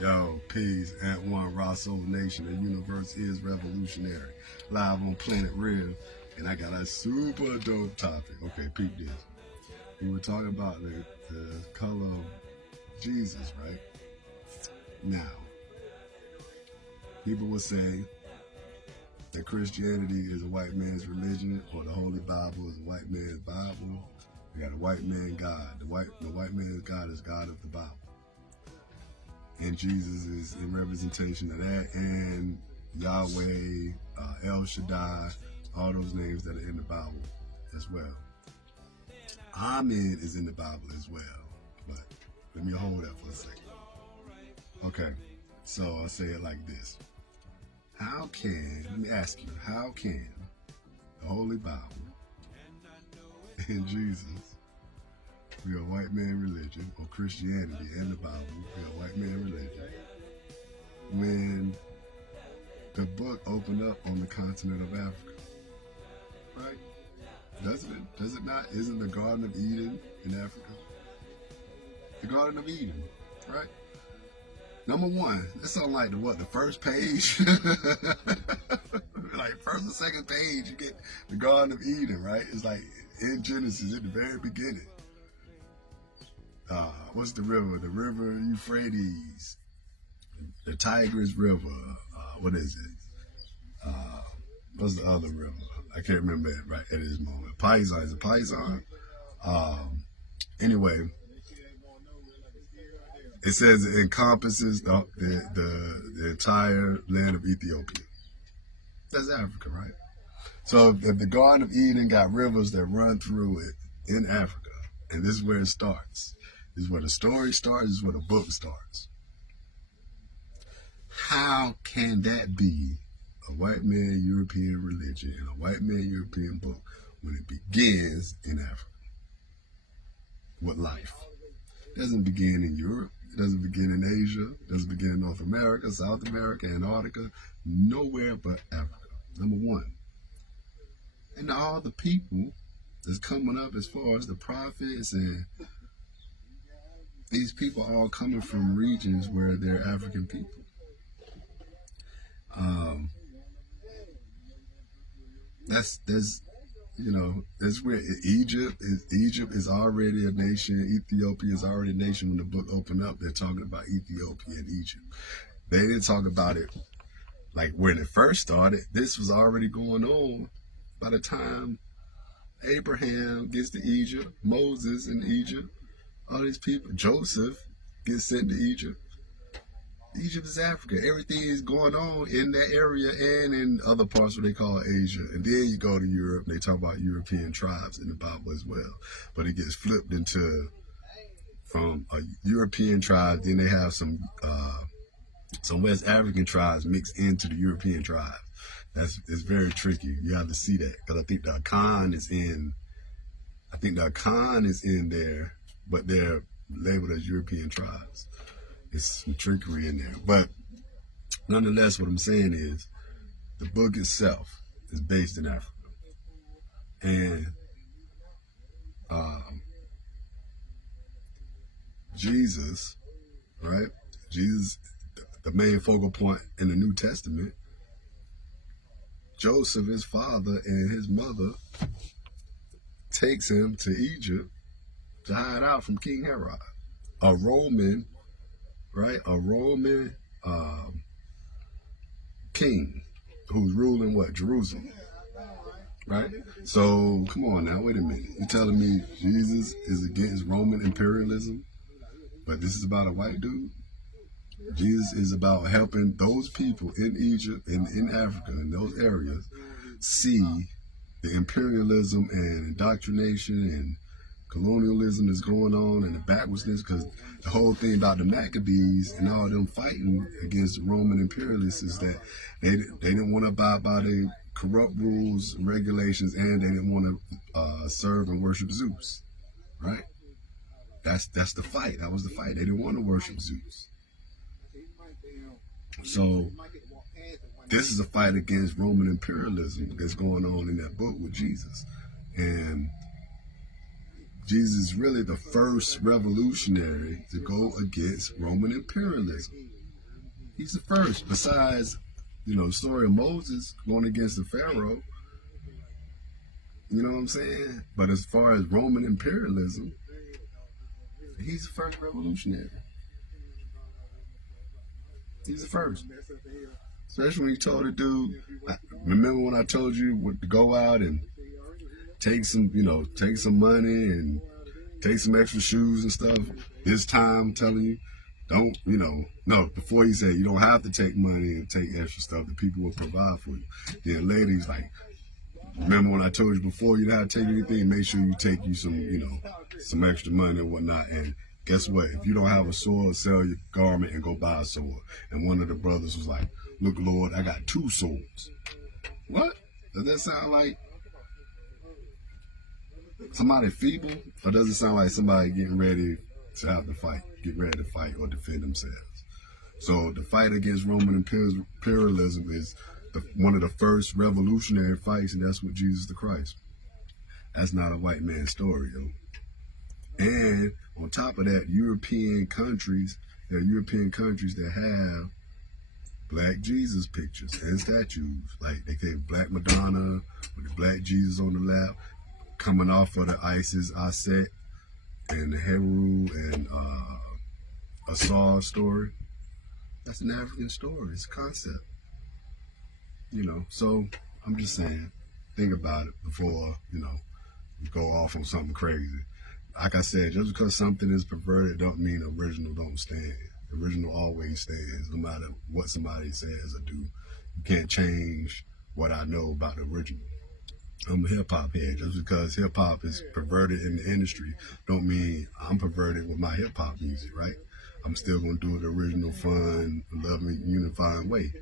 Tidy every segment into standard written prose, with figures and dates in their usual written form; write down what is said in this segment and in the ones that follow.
Yo, peace, at one, raw soul nation. The universe is revolutionary. Live on Planet Real, and I got a super dope topic. Okay, peep this. We were talking about the color of Jesus, right? Now, people will say that Christianity is a white man's religion, or the Holy Bible is a white man's Bible. We got a white man God. The white man's God is God of the Bible. And Jesus is in representation of that, and Yahweh, El Shaddai, all those names that are in the Bible as well. Amen is in the Bible as well, but let me hold that for a second. Okay, so I'll say it like this. Let me ask you, how can the Holy Bible and Jesus be a white man religion, or Christianity and the Bible be a white man religion, when the book opened up on the continent of Africa, right? Doesn't it? Does it not? Isn't the Garden of Eden in Africa? The Garden of Eden, right? Number one, that sounds like the first page? Like first or second page, you get the Garden of Eden, right? It's like in Genesis, at the very beginning. What's the river? The river Euphrates, the Tigris River. What is it? What's the other river? I can't remember it right at this moment. Pison. Is it Pison? Anyway, it says it encompasses the entire land of Ethiopia. That's Africa, right? So if the Garden of Eden got rivers that run through it in Africa, and this is where it starts. This is where the story starts. This is where the book starts. How can that be a white man European religion and a white man European book when it begins in Africa? With life. It doesn't begin in Europe. It doesn't begin in Asia. It doesn't begin in North America, South America, Antarctica. Nowhere but Africa. Number one. And all the people that's coming up as far as the prophets, and these people are all coming from regions where they're African people. That's where Egypt is already a nation. Ethiopia is already a nation. When the book opened up, they're talking about Ethiopia and Egypt. They didn't talk about it like when it first started. This was already going on by the time Abraham gets to Egypt, Moses in Egypt, all these people, Joseph gets sent to Egypt. Egypt is Africa. Everything is going on in that area and in other parts what they call Asia. And then you go to Europe, they talk about European tribes in the Bible as well. But it gets flipped into from a European tribe, then they have some West African tribes mixed into the European tribes. It's very tricky. You have to see that, because I think the Akan is in there, but they're labeled as European tribes. It's some trickery in there. But nonetheless, what I'm saying is the book itself is based in Africa. And Jesus, right? Jesus, the main focal point in the New Testament, Joseph, his father, and his mother takes him to Egypt to hide out from King Herod, a Roman, right? A Roman king who's ruling what? Jerusalem, right? So come on now, wait a minute. You're telling me Jesus is against Roman imperialism, but this is about a white dude? Jesus is about helping those people in Egypt and in Africa, in those areas, see the imperialism and indoctrination and colonialism that's going on, and the backwardsness, because the whole thing about the Maccabees and all them fighting against the Roman imperialists is that they didn't want to abide by the corrupt rules and regulations, and they didn't want to serve and worship Zeus, right? That's the fight. That was the fight. They didn't want to worship Zeus. So this is a fight against Roman imperialism that's going on in that book with Jesus. And Jesus is really the first revolutionary to go against Roman imperialism. He's the first. Besides, the story of Moses going against the Pharaoh. You know what I'm saying? But as far as Roman imperialism, he's the first revolutionary. He's the first. Especially when he told the dude, remember when I told you to go out and take some money and take some extra shoes and stuff. This time, I'm telling you, don't, no, before he said you don't have to take money and take extra stuff, the people will provide for you. Then later he's like, remember when I told you before you didn't have to take anything, make sure you take you some extra money or whatnot. And guess what? If you don't have a sword, sell your garment and go buy a sword. And one of the brothers was like, look, Lord, I got 2 swords. What? Does that sound like somebody feeble? Or does it sound like somebody getting ready to have to fight, get ready to fight or defend themselves? So the fight against Roman imperialism is one of the first revolutionary fights, and that's with Jesus the Christ. That's not a white man's story, yo. And on top of that, there are European countries that have black Jesus pictures and statues. Like they gave Black Madonna with the black Jesus on the lap, coming off of the ISIS, Aset, and the Heru and S.O.U.L story. That's an African story. It's a concept. So I'm just saying, think about it before, you go off on something crazy. Like I said, just because something is perverted don't mean the original don't stand. The original always stands, no matter what somebody says or do. You can't change what I know about the original. I'm a hip-hop head. Just because hip-hop is perverted in the industry don't mean I'm perverted with my hip-hop music, right? I'm still going to do it the original, fun, loving, unifying way.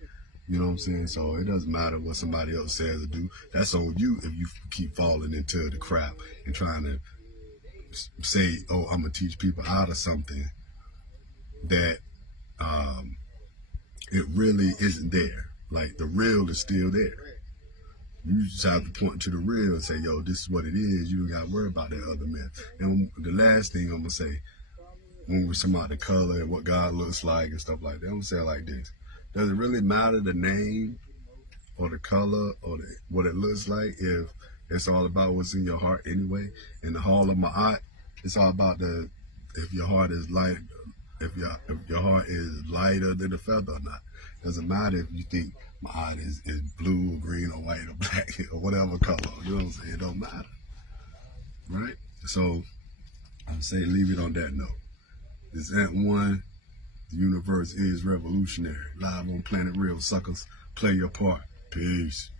You know what I'm saying? So it doesn't matter what somebody else says or do. That's on you if you keep falling into the crap and trying to say, oh, I'm going to teach people out of something that it really isn't there. Like the real is still there. You just have to point to the real and say, yo, this is what it is. You don't got to worry about that other myth. And the last thing I'm going to say, when we're talking about the color and what God looks like and stuff like that, I'm going to say it like this. Does it really matter the name or the color or what it looks like if it's all about what's in your heart anyway? In the Hall of Ma'at, it's all about if your heart is light, if your heart is lighter than a feather or not. Doesn't matter if you think Ma'at is blue or green or white or black or whatever color. You know what I'm saying? It don't matter, right? So I'm saying leave it on that note. This ain't one. The universe is revolutionary. Live on Planet Real, suckers. Play your part. Peace.